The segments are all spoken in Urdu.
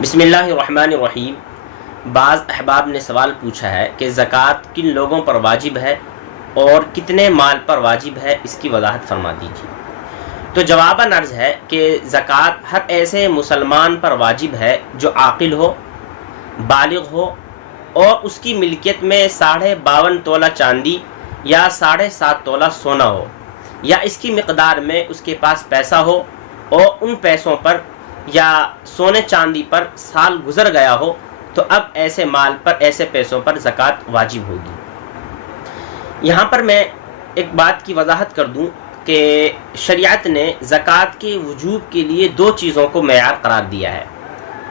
بسم اللہ الرحمن الرحیم۔ بعض احباب نے سوال پوچھا ہے کہ زکوٰۃ کن لوگوں پر واجب ہے اور کتنے مال پر واجب ہے، اس کی وضاحت فرما دیجیے۔ تو جواباً عرض ہے کہ زکوٰۃ ہر ایسے مسلمان پر واجب ہے جو عاقل ہو، بالغ ہو اور اس کی ملکیت میں 52.5 تولہ چاندی یا 7.5 تولہ سونا ہو، یا اس کی مقدار میں اس کے پاس پیسہ ہو اور ان پیسوں پر یا سونے چاندی پر سال گزر گیا ہو، تو اب ایسے مال پر، ایسے پیسوں پر زکوٰۃ واجب ہوگی۔ یہاں پر میں ایک بات کی وضاحت کر دوں کہ شریعت نے زکوٰۃ کے وجوب کے لیے 2 چیزوں کو معیار قرار دیا ہے۔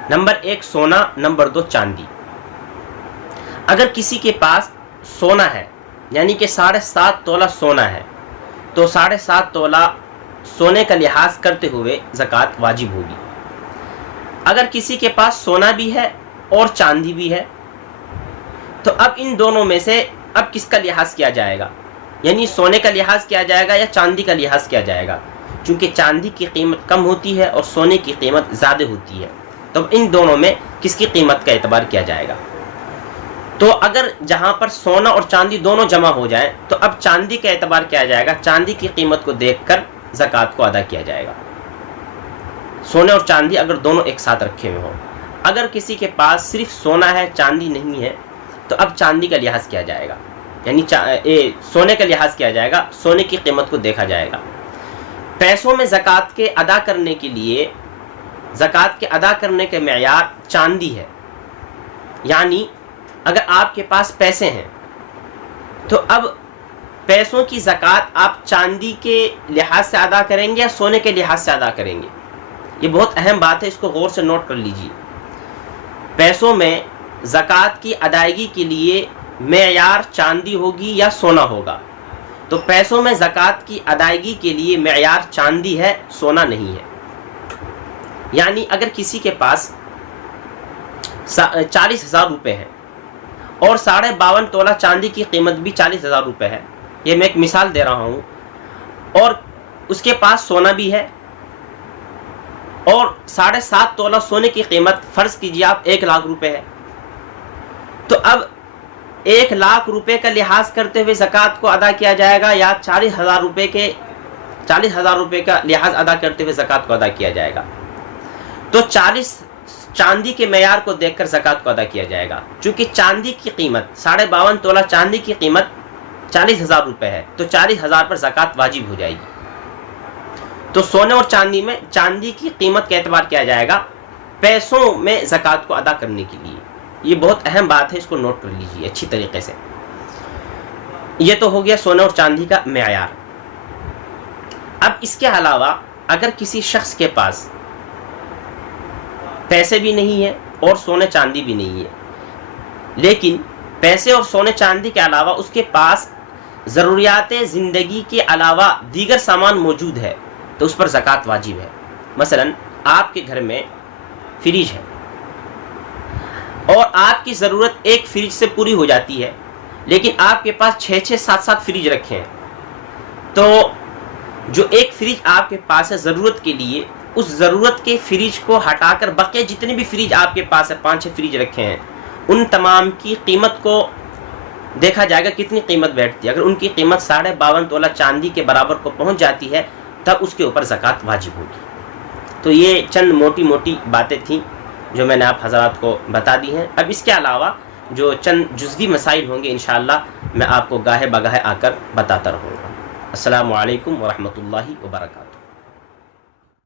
نمبر 1 سونا، نمبر 2 چاندی۔ اگر کسی کے پاس سونا ہے، یعنی کہ 7.5 تولہ سونا ہے، تو 7.5 تولہ سونے کا لحاظ کرتے ہوئے زکوٰۃ واجب ہوگی۔ اگر کسی کے پاس سونا بھی ہے اور چاندی بھی ہے، تو اب ان دونوں میں سے اب کس کا لحاظ کیا جائے گا؟ یعنی سونے کا لحاظ کیا جائے گا یا چاندی کا لحاظ کیا جائے گا؟ چونکہ چاندی کی قیمت کم ہوتی ہے اور سونے کی قیمت زیادہ ہوتی ہے، تو ان دونوں میں کس کی قیمت کا اعتبار کیا جائے گا؟ تو اگر جہاں پر سونا اور چاندی دونوں جمع ہو جائیں تو اب چاندی کا اعتبار کیا جائے گا، چاندی کی قیمت کو دیکھ کر زکوٰۃ کو ادا کیا جائے گا۔ سونے اور چاندی اگر دونوں ایک ساتھ رکھے ہوئے ہوں، اگر کسی کے پاس صرف سونا ہے، چاندی نہیں ہے، تو اب چاندی کا لحاظ کیا جائے گا، یعنی سونے کا لحاظ کیا جائے گا، سونے کی قیمت کو دیکھا جائے گا۔ پیسوں میں زکوٰۃ کے ادا کرنے کے لیے، زکوٰۃ کے ادا کرنے کے معیار چاندی ہے۔ یعنی اگر آپ کے پاس پیسے ہیں تو اب پیسوں کی زکوٰۃ آپ چاندی کے لحاظ سے ادا کریں گے یا سونے کے لحاظ سے ادا کریں گے؟ یہ بہت اہم بات ہے، اس کو غور سے نوٹ کر لیجیے۔ پیسوں میں زکوٰۃ کی ادائیگی کے لیے معیار چاندی ہوگی یا سونا ہوگا؟ تو پیسوں میں زکوٰۃ کی ادائیگی کے لیے معیار چاندی ہے، سونا نہیں ہے۔ یعنی اگر کسی کے پاس 40,000 روپے ہیں اور 52.5 تولہ چاندی کی قیمت بھی 40,000 روپے ہے، یہ میں ایک مثال دے رہا ہوں، اور اس کے پاس سونا بھی ہے اور 7.5 تولہ سونے کی قیمت فرض کیجیے آپ 1 لاکھ روپے ہے، تو اب 1 لاکھ روپے کا لحاظ کرتے ہوئے زکوٰۃ کو ادا کیا جائے گا یا 40,000 روپے کا لحاظ ادا کرتے ہوئے زکوٰۃ کو ادا کیا جائے گا؟ تو 40 چاندی کے معیار کو دیکھ کر زکوٰۃ کو ادا کیا جائے گا، چونکہ چاندی کی قیمت 52.5 تولہ چاندی کی قیمت 40,000 روپے ہے، تو 40,000 پر زکوٰۃ واجب ہو جائے گی۔ تو سونے اور چاندی میں چاندی کی قیمت کا اعتبار کیا جائے گا پیسوں میں زکوٰۃ کو ادا کرنے کے لیے۔ یہ بہت اہم بات ہے، اس کو نوٹ کر لیجیے اچھی طریقے سے۔ یہ تو ہو گیا سونے اور چاندی کا معیار۔ اب اس کے علاوہ اگر کسی شخص کے پاس پیسے بھی نہیں ہے اور سونے چاندی بھی نہیں ہے، لیکن پیسے اور سونے چاندی کے علاوہ اس کے پاس ضروریات زندگی کے علاوہ دیگر سامان موجود ہے، تو اس پر زکوٰۃ واجب ہے۔ مثلا آپ کے گھر میں فریج ہے اور آپ کی ضرورت ایک فریج سے پوری ہو جاتی ہے، لیکن آپ کے پاس 6 7 فریج رکھے ہیں، تو جو ایک فریج آپ کے پاس ہے ضرورت کے لیے، اس ضرورت کے فریج کو ہٹا کر بقیہ جتنے بھی فریج آپ کے پاس ہے، 5 6 فریج رکھے ہیں، ان تمام کی قیمت کو دیکھا جائے گا کتنی قیمت بیٹھتی ہے۔ اگر ان کی قیمت 52.5 تولہ چاندی کے برابر کو پہنچ جاتی ہے، تب اس کے اوپر زکوٰۃ واجب ہوگی۔ تو یہ چند موٹی موٹی باتیں تھیں جو میں نے آپ حضرات کو بتا دی ہیں۔ اب اس کے علاوہ جو چند جزوی مسائل ہوں گے انشاءاللہ میں آپ کو گاہے بگاہے آ کر بتاتا رہوں گا۔ السلام علیکم ورحمۃ اللہ وبرکاتہ۔